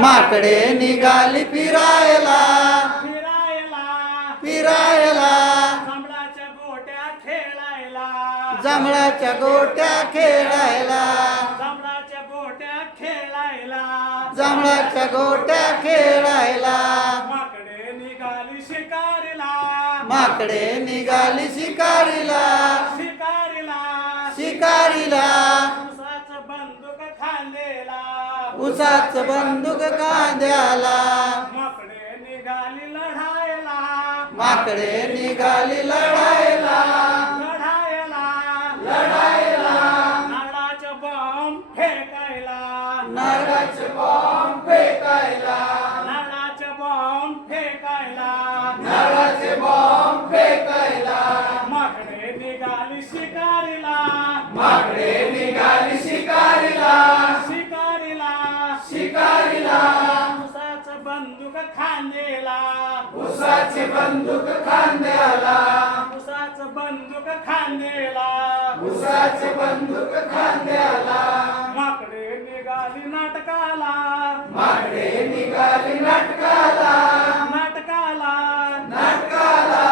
माकडे निघाली फिरायला फिरायला फिरायला जांभळाच्या गोट्या खेळायला जांभळाच्या गोट्या खेळायला जांभळाच्या गोट्या खेळायला जांभळाच्या गोट्या खेळायला माकडे निघाली शिकारीला माकडे निघाली शिकारीला शिकारीला शिकारीला उसाचं बंदूक खांदेला उसाच बंदूक कांद्याला माकडे निघाली लढायला माकडे निघाली लढायला लढायला लढायला नारळाचं बॉम्ब फेकायला नारळाचे बॉम्ब फेकायला नारळाचं बॉम्ब फेकायला नारळाचे बॉम्ब फेकायला माकडे निघाली शिकारीला माकडे निघाली शिकारीला शिकारीला शिकारीला उसाचं बंदूक खांदेला उसाची बंदूक खांद्याला उसाचं बंदूक खांदेला उसाची बंदूक खांद्याला माकडे निघाली नाटकाला माकडे निघाली नाटकाला नाटकाला नाटकाला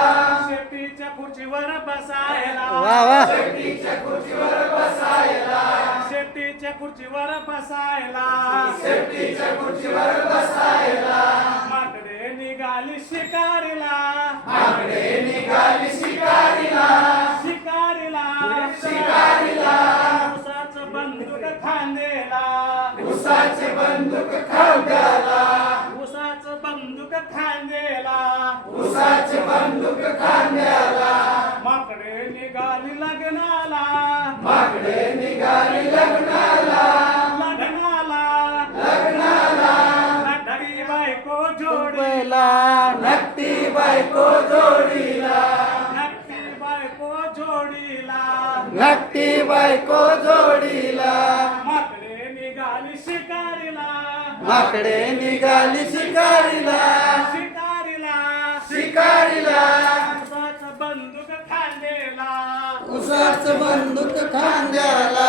शेतीच्या खुर्चीवर बसायला वा वा शेतीच्या खुर्चीवर बसायला शेपटीच्या खुर्चीवर बसायला माकडे निघाली शिकारीला माकडे निघाली शिकारीला शिकारीला शिकारीला उसाचं बंदूक खांदेला उसाची बंदूक खांद्याला उसाचं बंदूक खांदेला उसाची बंदूक खांद्याला माकडे निघाली लग्नाला माकडे निघाली लग्नाला लग्नाला लग्नाला नटकी बायको जोडी पहिला नक्की बायको जोडीला नटकी बायको जोडीला नक्की बायको जोडीला माकडे निघाली शिकारीला माकडे निघाली शिकारीला शिकारीला शिकारीला उसाचं बंदूक खांदेला उसाच बंदूक खांद्याला